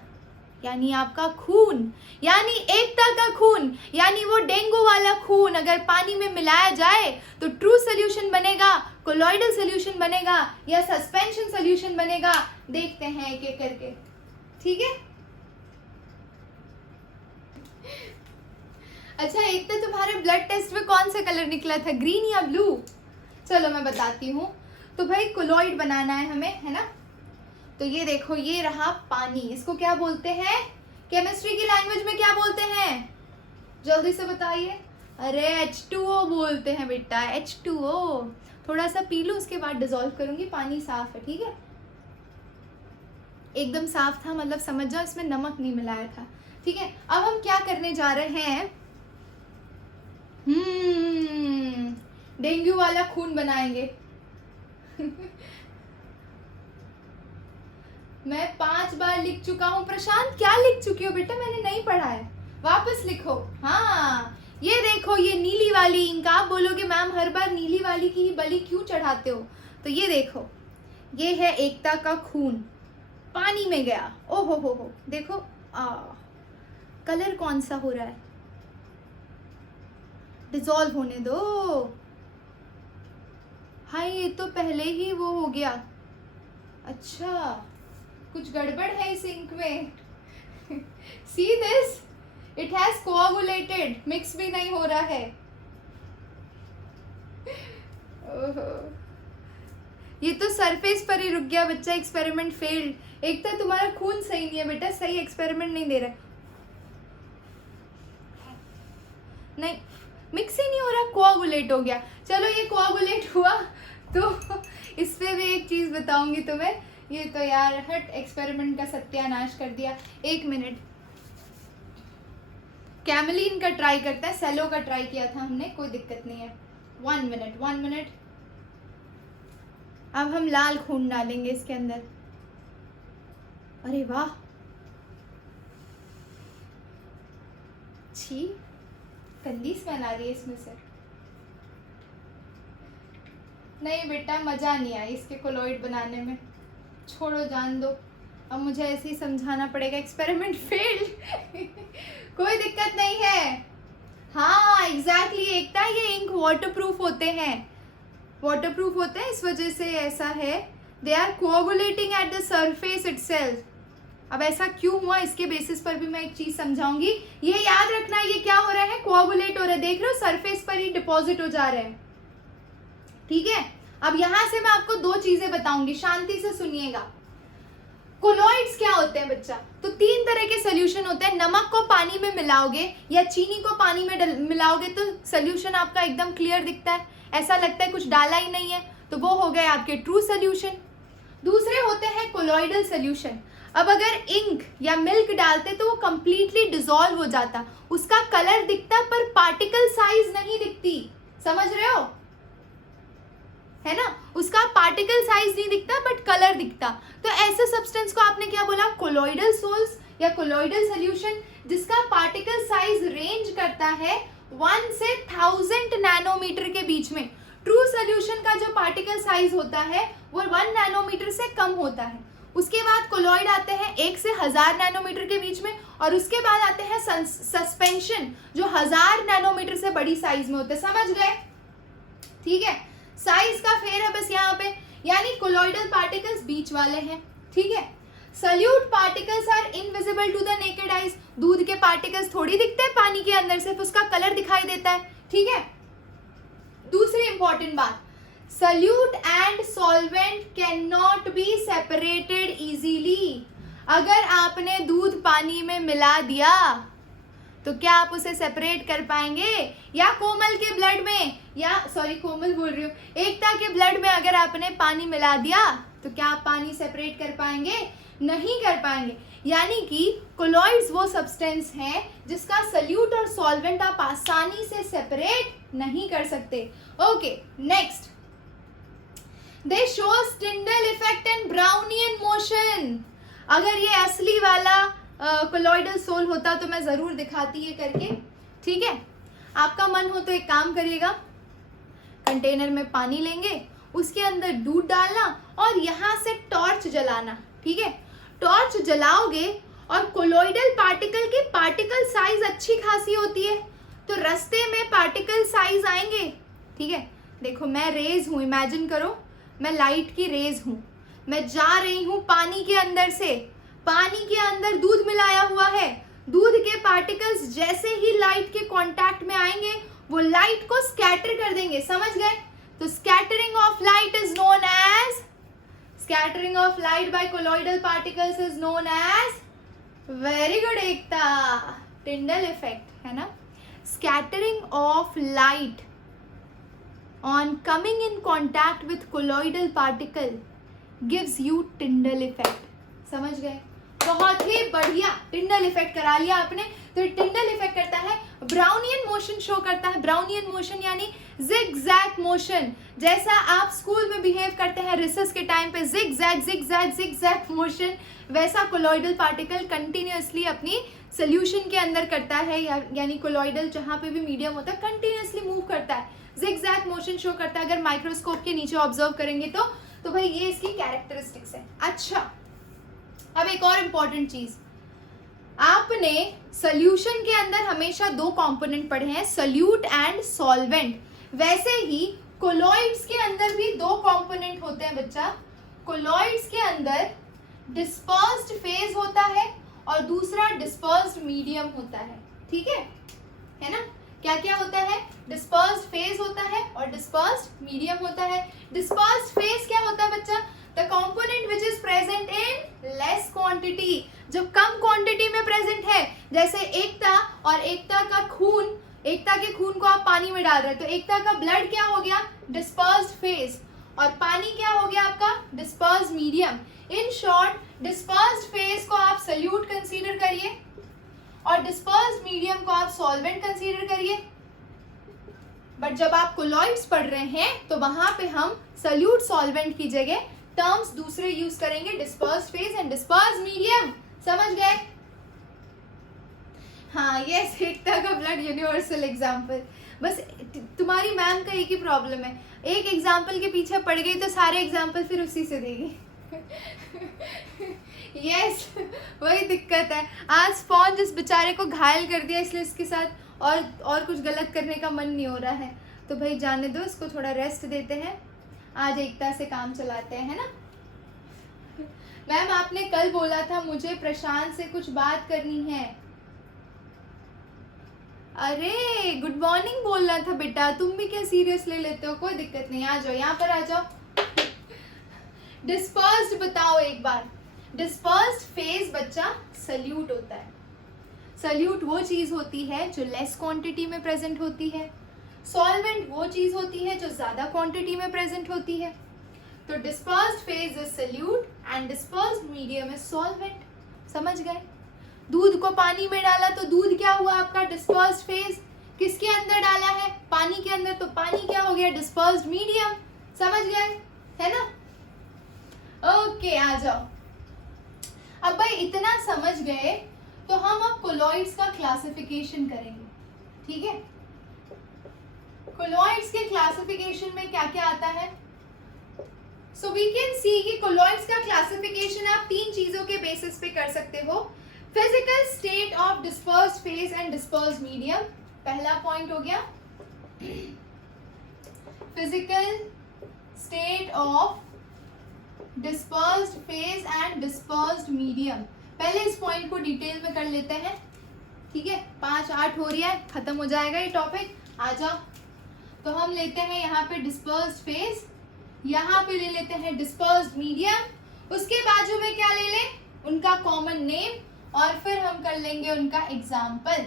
यानी आपका खून, यानी एकता का खून, यानी वो डेंगू वाला खून अगर पानी में मिलाया जाए तो ट्रू सोल्यूशन बनेगा, कोलॉइडल सोल्यूशन बनेगा या सस्पेंशन सोल्यूशन बनेगा. देखते हैं एक एक करके. ठीक है. अच्छा, एक तो तुम्हारे ब्लड टेस्ट में कौन सा कलर निकला था, ग्रीन या ब्लू? चलो मैं बताती हूँ. तो भाई कोलॉइड बनाना है हमें, है ना. तो ये देखो, ये रहा पानी. इसको क्या बोलते हैं केमिस्ट्री की लैंग्वेज में, क्या बोलते हैं? जल्दी से बताइए. अरे H2O बोलते हैं बेटा, H2O. थोड़ा सा पी लूं, उसके बाद डिसॉल्व करूंगी. पानी साफ है, ठीक है, एकदम साफ था, मतलब समझ जाओ इसमें नमक नहीं मिलाया था. ठीक है, अब हम क्या करने जा रहे हैं, डेंगू वाला खून बनाएंगे. मैं 5 बार लिख चुका हूँ. प्रशांत क्या लिख चुकी हो बेटा, मैंने नहीं पढ़ा है, वापस लिखो. हाँ, ये देखो, ये नीली वाली इंक. आप बोलोगे मैम हर बार नीली वाली की ही बलि क्यों चढ़ाते हो? तो ये देखो, ये है एकता का खून, पानी में गया. ओ हो, देखो कलर कौन सा हो रहा है, डिसॉल्व होने दो. हाँ, ये तो पहले ही वो हो गया. अच्छा, कुछ गड़बड़ है इस इंक में. See this? It has coagulated. Mix भी नहीं हो रहा है. ओहो, ये तो सरफेस पर ही रुक गया बच्चा. Experiment failed. एक तो तुम्हारा खून सही नहीं है बेटा, सही एक्सपेरिमेंट नहीं दे रहा. नहीं, मिक्स ही नहीं हो रहा, कोआगुलेट हो गया. चलो, ये कोआगुलेट हुआ तो इस पे भी एक चीज बताऊंगी तुम्हें. ये तो यार हट, एक्सपेरिमेंट का सत्यानाश कर दिया. 1 मिनट, कैमलिन का ट्राई करते हैं. सेलो का ट्राई किया था हमने, कोई दिक्कत नहीं है. 1 मिनट. अब हम लाल खून डालेंगे इसके अंदर. अरे वाह, छी, गंदी स्मेल आ रही है इसमें से. नहीं बेटा, मजा नहीं आई इसके कोलॉइड बनाने में. छोड़ो, जान दो. अब मुझे ऐसे ही समझाना पड़ेगा, एक्सपेरिमेंट फेल्ड. कोई दिक्कत नहीं है. हाँ एग्जैक्टली एकता, ये इंक वाटरप्रूफ होते हैं. वाटरप्रूफ होते हैं, इस वजह से ऐसा है. They are coagulating at the surface itself. अब ऐसा क्यों हुआ, इसके बेसिस पर भी मैं एक चीज समझाऊंगी. ये याद रखना, ये क्या हो रहा है, कोआगुलेट हो रहा है. देख रहे हो, सरफेस पर ही डिपॉजिट हो जा रहे हैं. ठीक है, अब यहां से मैं आपको 2 चीजें बताऊंगी, शांति से सुनिएगा. कोलॉइड्स क्या होते हैं बच्चा? तो 3 तरह के सोल्यूशन होते हैं. नमक को पानी में मिलाओगे या चीनी को पानी में मिलाओगे तो सोल्यूशन आपका एकदम क्लियर दिखता है, ऐसा लगता है कुछ डाला ही नहीं है. तो वो हो गए आपके ट्रू सोल्यूशन. दूसरे होते हैं कोलॉइडल सोल्यूशन. अब अगर इंक या मिल्क डालते तो वो कंप्लीटली डिसॉल्व हो जाता, उसका कलर दिखता पर पार्टिकल साइज नहीं दिखती. समझ रहे हो, है ना, उसका पार्टिकल साइज नहीं दिखता बट कलर दिखता. तो ऐसे सब्सटेंस को आपने क्या बोला, कोलॉइडल सोल्स या कोलॉइडल सोल्यूशन, जिसका पार्टिकल साइज रेंज करता है 1 से 1000 नैनोमीटर के बीच में. ट्रू सोल्यूशन का जो पार्टिकल साइज होता है वो 1 नैनोमीटर से कम होता है. उसके बाद कोलॉइड आते हैं 1 से 1000 नैनोमीटर के बीच में, और उसके बाद आते हैं सस्पेंशन जो 1000 नैनोमीटर से बड़ी साइज में होते हैं. समझ गए? ठीक है, साइज का फेर है बस यहाँ पे. यानी कोलॉइडल पार्टिकल्स बीच वाले हैं. ठीक है, solute particles are invisible to the naked eyes. दूध के पार्टिकल्स थोड़ी दिखते हैं पानी के अंदर, सिर्फ उसका कलर दिखाई देता है. ठीक है, दूसरी इंपॉर्टेंट बात, solute and solvent can not be separated easily. अगर आपने दूध पानी में मिला दिया तो क्या आप उसे सेपरेट कर पाएंगे? या कोमल के ब्लड में, या सॉरी कोमल बोल रही हूँ, एकता के ब्लड में अगर आपने पानी मिला दिया तो क्या आप पानी सेपरेट कर पाएंगे? नहीं कर पाएंगे. यानी कि कोलॉइड्स वो सब्सटेंस हैं जिसका सल्यूट और सॉल्वेंट आप आसानी से सेपरेट नहीं कर सकते. Okay, next, they shows Tyndall effect and Brownian motion. अगर ये असली वाला कोलॉइडल सोल होता तो मैं जरूर दिखाती ये करके. ठीक है, आपका मन हो तो एक काम करिएगा, कंटेनर में पानी लेंगे, उसके अंदर दूध डालना और यहाँ से टॉर्च जलाना. ठीक है, टॉर्च जलाओगे और कोलॉइडल पार्टिकल की पार्टिकल साइज अच्छी खासी होती है, तो रास्ते में पार्टिकल साइज आएंगे. ठीक है, देखो मैं रेज हूँ, इमेजिन करो मैं लाइट की रेज हूँ, मैं जा रही हूँ पानी के अंदर से, पानी के अंदर दूध मिलाया हुआ है, दूध के पार्टिकल्स जैसे ही लाइट के कांटेक्ट में आएंगे वो लाइट को स्कैटर कर देंगे. समझ गए? तो scattering of light is known as, scattering of light by colloidal particles is known as, very good Ekta, Tyndall effect है ना. Scattering of light on coming in contact with colloidal particle gives you Tyndall effect. समझ गए? बहुत ही बढ़िया, Tyndall effect करा लिया आपने. तो टिंडल इफेक्ट करता है, ब्राउनियन मोशन शो करता है. ब्राउनियन मोशन यानी जिग-जैग मोशन, जैसा आप स्कूल में बिहेव करते हैं रिसेस के टाइम पे, जिग-जैग मोशन, वैसा कोलॉइडल पार्टिकल कंटिन्यूअसली अपनी सोल्यूशन के अंदर करता है. यानी कोलॉइडल जहाँ पे भी मीडियम होता है कंटिन्यूअसली मूव करता है, जिग-जैग मोशन शो करता है. अगर माइक्रोस्कोप के नीचे ऑब्जर्व करेंगे तो भाई ये इसकी कैरेक्टरिस्टिक्स है. अच्छा, अब एक और इम्पॉर्टेंट चीज, आपने सोल्यूशन के अंदर हमेशा दो कंपोनेंट पढ़े हैं, सोल्यूट एंड सॉल्वेंट. वैसे ही कोलॉइड्स के अंदर भी दो कंपोनेंट होते हैं बच्चा. कोलॉइड्स के अंदर डिस्पर्स्ड फेज होता है और दूसरा डिस्पर्स्ड मीडियम होता है. ठीक है ना? क्या क्या होता है? डिस्पर्स्ड फेज होता है और डिस्पर्स्ड मीडियम होता है. डिस्पर्स्ड फेज क्या होता है बच्चा? The component which is present in less quantity, जो कम क्वांटिटी में प्रेजेंट है. जैसे एकता और एकता का खून, एकता के खून को आप पानी में डाल रहे हैं तो एकता का ब्लड क्या हो गया? डिस्पर्स्ड फेज, और पानी क्या हो गया आपका? Dispersed medium. In short, dispersed phase को आप सोल्यूट कंसीडर करिए और डिस्पर्स्ड मीडियम को आप सॉल्वेंट कंसीडर करिए. बट जब आप कोलॉइड्स पढ़ रहे हैं तो वहां पे हम सोल्यूट सॉल्वेंट की जगह टर्म्स दूसरे यूज करेंगे, dispersed phase and dispersed medium. समझ गए? हाँ, यस, एकता का ब्लड यूनिवर्सल एग्जाम्पल. बस तुम्हारी मैम का एक ही प्रॉब्लम है, एक एग्जाम्पल के पीछे पड़ गई तो सारे एग्जाम्पल फिर उसी से देगी. यस, वही दिक्कत है. आज स्पॉन्ज इस बेचारे को घायल कर दिया, इसलिए इसके साथ और कुछ गलत करने का मन नहीं हो रहा है. तो भाई जाने दो, इसको थोड़ा रेस्ट देते हैं, आज एकता से काम चलाते हैं, है ना. मैम आपने कल बोला था मुझे प्रशांत से कुछ बात करनी है. अरे गुड मॉर्निंग बोलना था बेटा, तुम भी क्या सीरियस ले लेते हो? कोई दिक्कत नहीं, आ जाओ, यहाँ पर आ जाओ. डिस्पर्स्ड बताओ एक बार. डिस्पर्स्ड फेज बच्चा सल्यूट होता है. सल्यूट वो चीज होती है जो लेस क्वांटिटी में प्रेजेंट होती है. सॉल्वेंट वो चीज होती है जो ज्यादा क्वांटिटी में प्रेजेंट होती है. तो dispersed phase is solute and dispersed medium is solvent. समझ गए? दूध को पानी में डाला तो दूध क्या हुआ आपका? Dispersed phase. किसके अंदर डाला है? पानी के अंदर, तो पानी क्या हो गया? Dispersed medium. समझ गए? है ना? ओके, आ जाओ. अब भाई इतना समझ गए तो हम अब कोलॉइड्स का क्लासिफिकेशन करेंगे. ठीक है? कोलॉइड्स के क्लासिफिकेशन में क्या क्या आता है? सो वी कैन सी कि कोलॉइड्स का क्लासिफिकेशन आप तीन चीजों के बेसिस पे कर सकते हो. Physical state of dispersed phase and dispersed medium, पहला पॉइंट हो गया. Physical state of dispersed phase and dispersed medium. पहले इस पॉइंट को डिटेल में कर लेते हैं. ठीक है, 5-8 हो रही है, खत्म हो जाएगा ये टॉपिक. आ जाओ. तो हम लेते हैं यहाँ पे डिस्पर्स्ड फेज, यहाँ पे ले लेते हैं डिस्पर्स्ड मीडियम, उसके बाजू में क्या ले लें? उनका कॉमन नेम, और फिर हम कर लेंगे उनका एग्जाम्पल.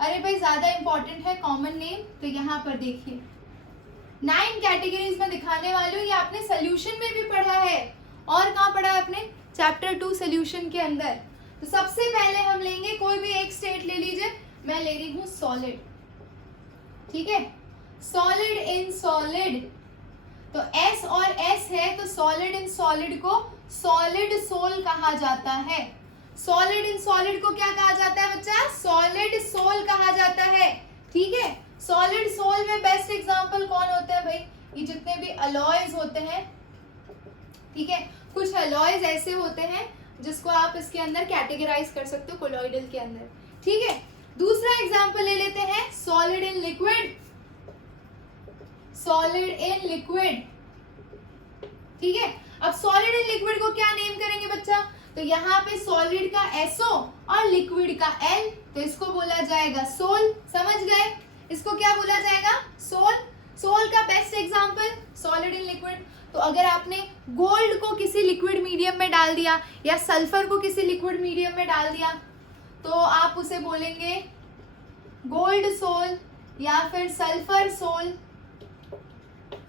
अरे भाई ज्यादा इंपॉर्टेंट है कॉमन नेम. तो यहाँ पर देखिए 9 कैटेगरीज में दिखाने वाली हूँ. ये आपने सोल्यूशन में भी पढ़ा है और कहाँ पढ़ा है आपने? चैप्टर 2 सोल्यूशन के अंदर। तो सबसे पहले हम लेंगे कोई भी एक स्टेट ले लीजिए, मैं ले रही हूँ सॉलिड, ठीक है, सॉलिड इन सॉलिड, तो S और S है, तो सॉलिड इन सॉलिड को सॉलिड सोल कहा जाता है। सॉलिड इन सॉलिड को क्या कहा जाता है बच्चा? सॉलिड सोल कहा जाता है, ठीक है। सॉलिड सोल में बेस्ट एग्जांपल कौन होते हैं भाई? ये जितने भी अलॉयज होते हैं, ठीक है, कुछ अलॉयज ऐसे होते हैं जिसको आप इसके अंदर कैटेगराइज कर सकते हो कोलॉइडल के अंदर, ठीक है। दूसरा एग्जांपल ले लेते हैं solid in liquid, solid in liquid, ठीक है। अब सॉलिड इन लिक्विड को क्या नेम करेंगे बच्चा? तो यहाँ पे सॉलिड का SO और लिक्विड का L, तो इसको बोला जाएगा सोल, समझ गए? इसको क्या बोला जाएगा? सोल। सोल का best example solid in liquid. तो अगर आपने गोल्ड को किसी लिक्विड मीडियम में डाल दिया या सल्फर को किसी लिक्विड मीडियम में डाल दिया, तो आप उसे बोलेंगे गोल्ड सोल या फिर सल्फर सोल,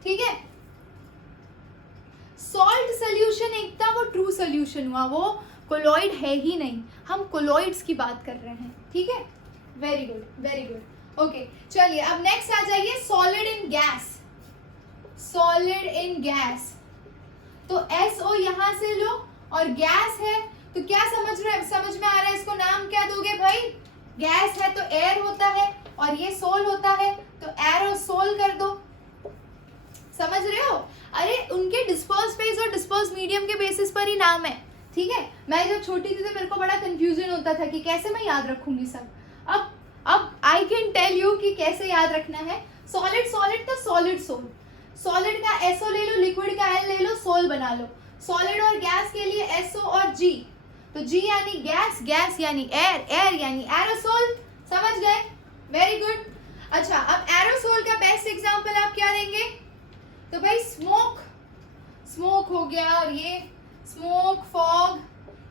ठीक है। सॉल्ट सोल्यूशन एक था, वो ट्रू सोल्यूशन हुआ, वो कोलॉइड है ही नहीं, हम कोलॉइड्स की बात कर रहे हैं, ठीक है। Very good, very good, okay. चलिए अब नेक्स्ट आ जाइए solid in gas, solid in gas. तो SO यहां से लो और गैस है, तो क्या समझ में आ रहा है? इसको नाम क्या दोगे भाई? गैस है तो एयर होता है और ये सोल होता है, तो एरोसोल कर दो, समझ रहे हो? अरे उनके डिस्पर्स फेज और डिस्पर्स मीडियम के बेसिस पर ही नाम है, ठीक है। मैं जब छोटी थी तो मेरे को बड़ा कंफ्यूजन होता था कि कैसे मैं याद रखूंगी सब। अब आई कैन टेल यू कि कैसे याद रखना है। सॉलिड सॉलिड तो सॉलिड सोल, सॉलिड का SO ले लो, लिक्विड का L ले लो, सोल बना लो। सॉलिड और गैस के लिए SO और G, तो G यानी गैस, गैस यानी एयर, एयर यानी एरोसोल, समझ गए? Very good. अच्छा अब एरोसोल का बेस्ट एग्जांपल आप क्या देंगे? तो भाई स्मोक, स्मोक हो गया, और ये स्मोक, फॉग,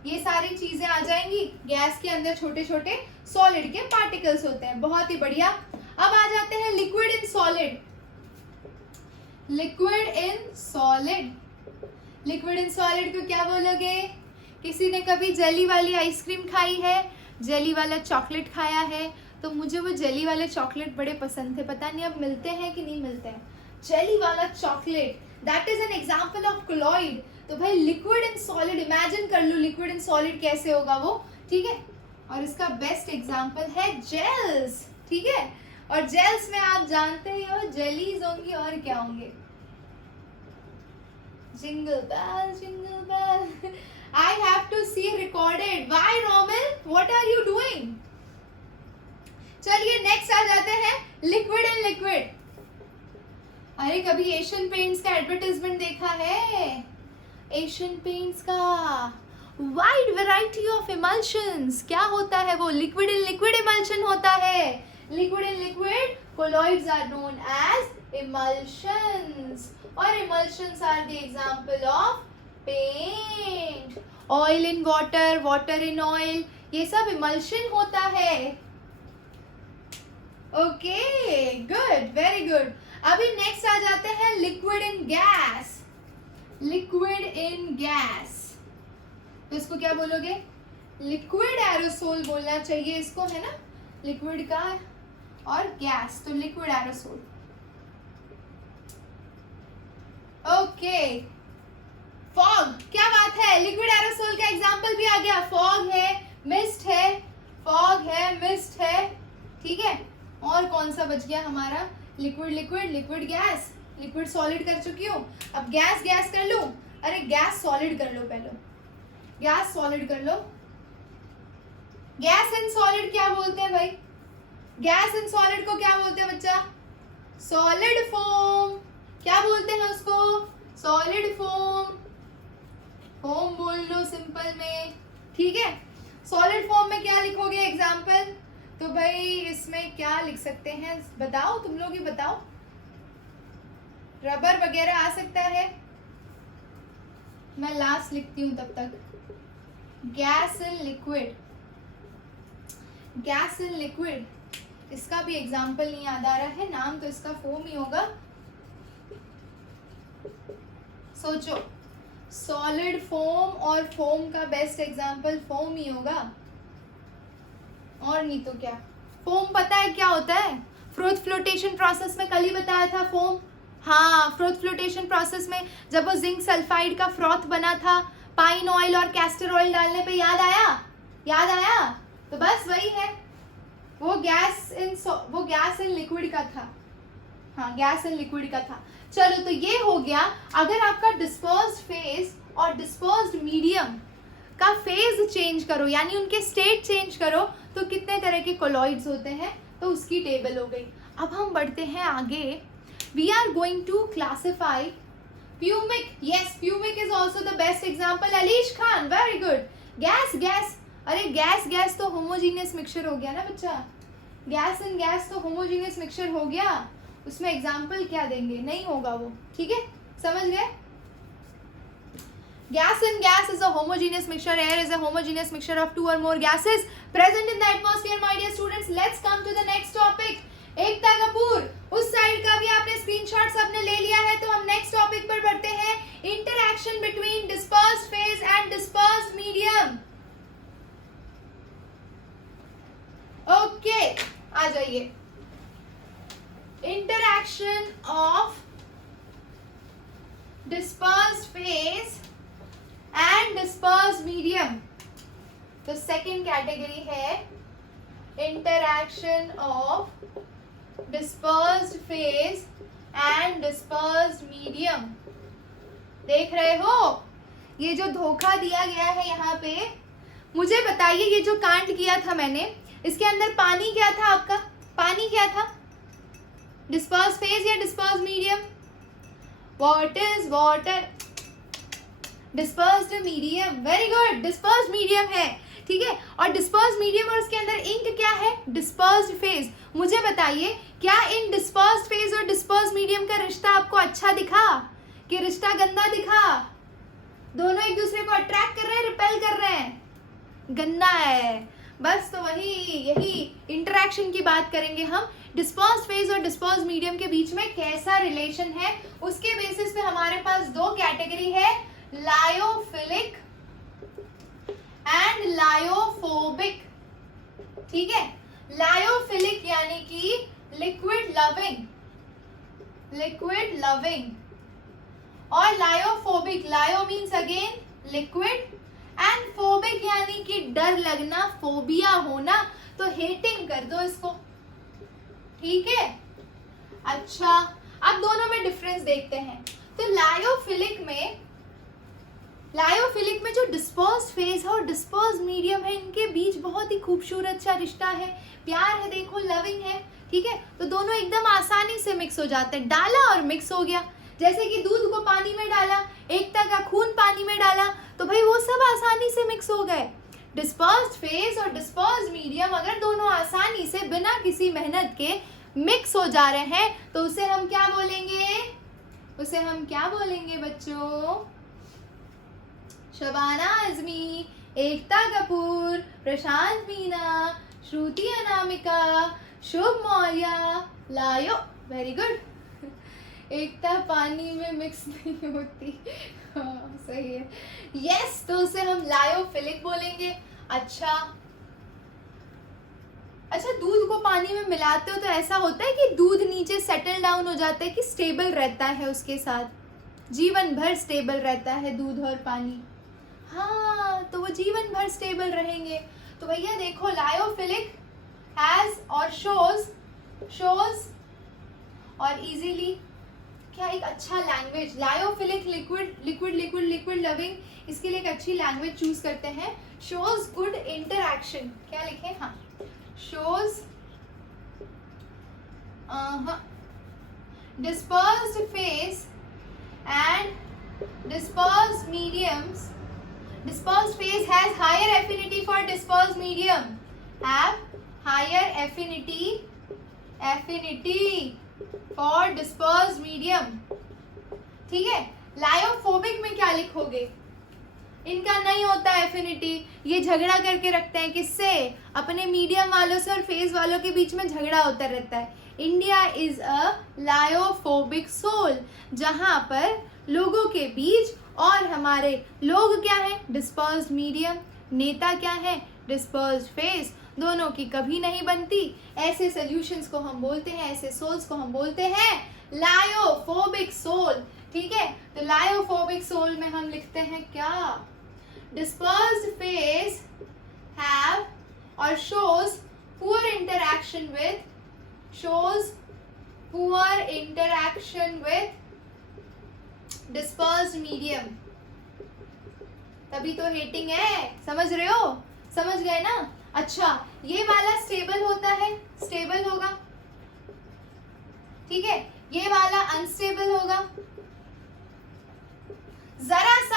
ये सारी चीजें आ जाएंगी। गैस के अंदर छोटे छोटे सॉलिड के पार्टिकल्स होते हैं, बहुत ही बढ़िया। अब आ जाते हैं liquid in solid, liquid in solid. Liquid in solid को क्या बोलोगे? किसी ने कभी जेली वाली आइसक्रीम खाई है, जेली वाला चॉकलेट खाया है? तो मुझे वो जेली वाले चॉकलेट बड़े पसंद थे, पता नहीं अब मिलते हैं कि नहीं मिलते हैं। जेली वाला chocolate, that is an example of colloid. तो भाई लिक्विड इन सॉलिड, इमेजिन कर लो लिक्विड इन सॉलिड कैसे होगा वो, ठीक है। और इसका बेस्ट एग्जांपल है जेल्स, ठीक है। और जेल्स में आप जानते ही हो जेलीज होंगी और क्या होंगे? Jingle bell, jingle bell. I have to see recorded. Why, Romil? What are you doing? चलिए नेक्स्ट आ जाते हैं लिक्विड एंड लिक्विड। अरे कभी एशियन पेंट्स का एडवर्टाइजमेंट देखा है? एशियन पेंट्स का वाइड वैरायटी ऑफ इमल्शंस, क्या होता है वो? लिक्विड इन लिक्विड इमल्शन होता है। Liquid in liquid colloids are known as emulsions, और emulsions are the example of paint. Oil in water, water in oil, ये सब इमल्शन होता है। Okay good, very good. अभी नेक्स्ट आ जाते हैं liquid in gas, liquid in gas. तो इसको क्या बोलोगे? लिक्विड एरोसोल बोलना चाहिए इसको, है ना, लिक्विड का और गैस, तो लिक्विड एरोसोल। ओके फॉग, क्या बात है, लिक्विड एरोसोल का एग्जांपल भी आ गया। फॉग है, मिस्ट है, फॉग है, मिस्ट है, ठीक है। और कौन सा बच गया हमारा? Liquid liquid, liquid gas, liquid solid कर चुकी हूँ। अब गैस गैस कर लूं? अरे गैस सॉलिड कर लो पहले, गैस सॉलिड कर लो। गैस इन सॉलिड क्या बोलते हैं भाई? गैस इन सॉलिड को क्या बोलते हैं बच्चा? Solid foam. क्या बोलते हैं उसको? सॉलिड फोम, फोम बोल लो सिंपल में, ठीक है। सॉलिड फॉर्म में क्या लिखोगे एग्जाम्पल? तो भाई इसमें क्या लिख सकते हैं बताओ, तुम लोग ही बताओ। रबर वगैरह आ सकता है, मैं लास्ट लिखती हूं तब तक। Gas in liquid, gas in liquid, इसका भी एग्जाम्पल नहीं याद आ रहा है, नाम तो इसका फोम ही होगा। सोचो, सॉलिड फोम, और फोम का बेस्ट एग्जांपल फोम ही होगा, और नहीं तो क्या। फोम पता है क्या होता है? फ्रोथ फ्लोटेशन प्रोसेस में कल ही बताया था फोम। हाँ, फ्रोथ फ्लोटेशन प्रोसेस में जब वो जिंक सल्फाइड का फ्रॉथ बना था पाइन ऑयल और कैस्टर ऑयल डालने पे, याद आया? याद आया? तो बस वही है, वो गैस इन लिक्विड का था। हाँ, गैस इन लिक्विड का था। चलो, तो ये हो गया। अगर आपका डिस्पर्स्ड फेज और डिस्पर्स्ड मीडियम का फेज चेंज करो, यानी उनके स्टेट चेंज करो, तो कितने तरह के कोलॉइड्स होते हैं, तो उसकी टेबल हो गई। अब हम बढ़ते हैं आगे। We are going to classify pumice. यस, pumice is also the best example. Alish Khan, very good. Gas, अरे गैस तो होमोजीनियस मिक्सचर हो गया ना बच्चा। गैस एंड गैस तो होमोजीनियस मिक्सचर हो गया, उसमें एग्जाम्पल क्या देंगे? नहीं होगा वो, ठीक है, समझ गए? Gas in gas is a homogeneous mixture. Air is a homogeneous mixture of two or more gases present in the atmosphere. My dear students, let's come to the next topic. Ekta Kapoor, उस साइड का भी आपने screenshot सबने ले लिया है, तो हम नेक्स्ट टॉपिक पर बढ़ते हैं। Interaction between dispersed phase and dispersed medium. Okay, आ जाइए। Interaction of dispersed phase and dispersed medium। तो सेकेंड कैटेगरी है interaction of dispersed phase and dispersed medium। देख रहे हो, ये जो धोखा दिया गया है यहाँ पे, मुझे बताइए, ये जो कांड किया था मैंने, इसके अंदर पानी क्या था आपका? पानी क्या था? डिस्पर्स्ड फेज या dispersed medium? What is water? Dispersed medium. Very good, dispersed medium है, ठीक है। और डिस्पर्स्ड मीडियम और उसके अंदर इंक क्या है? Dispersed phase. मुझे बताइए, क्या इन डिस्पर्स्ड फेज और डिस्पर्स्ड मीडियम का रिश्ता आपको अच्छा दिखा कि रिश्ता गंदा दिखा? दोनों एक दूसरे को अट्रैक्ट कर रहे हैं, रिपेल कर रहे हैं? गंदा है, बस। तो यही इंटरेक्शन की बात करेंगे हम। डिस्पर्स्ड फेज और डिस्पर्स्ड मीडियम के बीच में कैसा रिलेशन है, उसके बेसिस पे हमारे पास दो कैटेगरी है, लायोफिलिक एंड लायोफोबिक, ठीक है। लायोफिलिक यानी कि लिक्विड लविंग, और लायोफोबिक, लायो means again liquid, and phobic यानी कि डर लगना, फोबिया होना, तो हेटिंग कर दो इसको, ठीक है। अच्छा, अब दोनों में डिफरेंस देखते हैं। तो लायोफिलिक में जो डिस्पर्स्ड फेज है और डिस्पर्स्ड मीडियम है, इनके बीच बहुत ही खूबसूरत सा रिश्ता है, प्यार है, देखो, लविंग है, ठीक है। तो दोनों एकदम आसानी से मिक्स हो जाते हैं, डाला और मिक्स हो गया। जैसे कि दूध को पानी में डाला, एकता का खून पानी में डाला, तो भाई वो सब आसानी से मिक्स हो गए। डिस्पर्स्ड फेज और डिस्पर्स्ड मीडियम अगर दोनों आसानी से बिना किसी मेहनत के मिक्स हो जा रहे हैं, तो उसे हम क्या बोलेंगे? बच्चों, शबाना आजमी, एकता कपूर, प्रशांत मीना, श्रुति अनामिका, शुभ मौर्य, लायो। Very good. एकता पानी में मिक्स नहीं होती, हाँ सही है, यस। तो उसे हम लायोफिलिक बोलेंगे। अच्छा, दूध को पानी में मिलाते हो तो ऐसा होता है कि दूध नीचे सेटल डाउन हो जाता है, कि स्टेबल रहता है, उसके साथ जीवन भर स्टेबल रहता है दूध और पानी? हाँ, तो वो जीवन भर स्टेबल रहेंगे। तो भैया देखो, लायोफिलिक हैज और शोज और इजीली क्या एक अच्छा लैंग्वेज, लायोफिलिक लिक्विड लविंग, इसके लिए एक अच्छी लैंग्वेज चूज करते हैं। शोज गुड इंटरैक्शन, क्या लिखे? हाँ, shows dispersed phase and dispersed mediums. Dispersed phase has higher affinity for dispersed medium. Have higher affinity for dispersed medium. ठीक है। लायोफोबिक में क्या लिखोगे? इनका नहीं होता एफिनिटी, ये झगड़ा करके रखते हैं, किससे? अपने मीडियम वालों से और फेज वालों के बीच में झगड़ा होता रहता है। India is a lyophobic sol, जहां पर लोगों के बीच और हमारे लोग क्या है, डिस्पर्स्ड मीडियम, नेता क्या है, डिस्पर्स्ड फेस, दोनों की कभी नहीं बनती। ऐसे सॉल्यूशंस को हम बोलते हैं, ऐसे सोल्स को हम बोलते हैं लायोफोबिक सोल। ठीक है, तो लायोफोबिक सोल में हम लिखते हैं क्या, डिस्पर्स्ड फेस हैव और shows poor interaction with dispersed medium, तभी तो हेटिंग है, समझ रहे हो, समझ गए ना। अच्छा, ये वाला स्टेबल होता है, स्टेबल होगा, ठीक है, ये वाला अनस्टेबल होगा। जरा सा